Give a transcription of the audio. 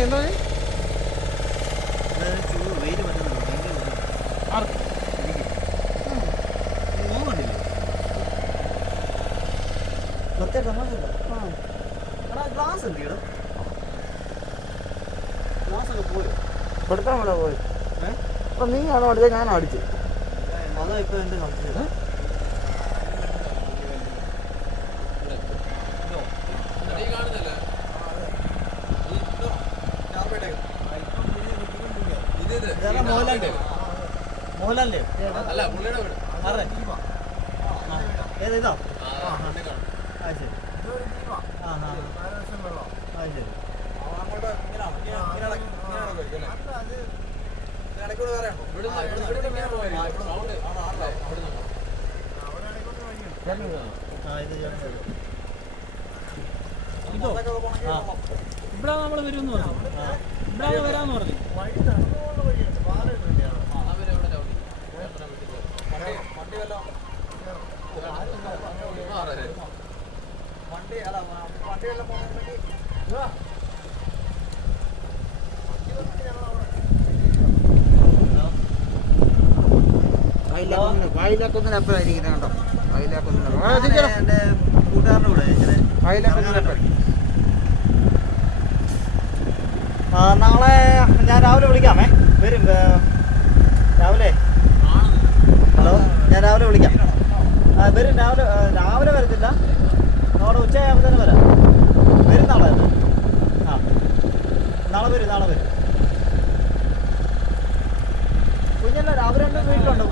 എന്താ വെയിൽ പറ്റുന്നുണ്ട് ഭയങ്കര ഗ്ലാസ് എന്ത് ചെയ്യണം ഗ്ലാസ് ഒക്കെ പോയോ കൊടുക്കാൻ ഇവിടെ പോയി അപ്പൊ നീ ആണോ അടിച്ചത് ഞാനോ അടിച്ചു അതോ ഇപ്പൊ എന്റെ കളിച്ചത് മോഹൻലാലിന്റെ ഏതാ ശരി ഇവിടെ നമ്മൾ വരുമെന്ന് പറഞ്ഞു ഇവിടെ വരാമെന്ന് പറഞ്ഞു വയലാക്കൊന്നിന് എപ്പോഴായിരിക്കുന്നത് കണ്ടോ വയലാക്കൊന്നിന് എന്റെ കൂട്ടുകാരൻ്റെ കൂടെ നാളെ ഞാൻ രാവിലെ വിളിക്കാമേ വരും രാവിലെ ഹലോ ഞാൻ രാവിലെ വിളിക്കാം വരും രാവിലെ വരത്തില്ല നാളെ ഉച്ചയാകുമ്പോൾ തന്നെ വരാം വരും നാളെ ആ നാളെ വരും കുഞ്ഞല്ല അവരെല്ലാം വീട്ടിലുണ്ട്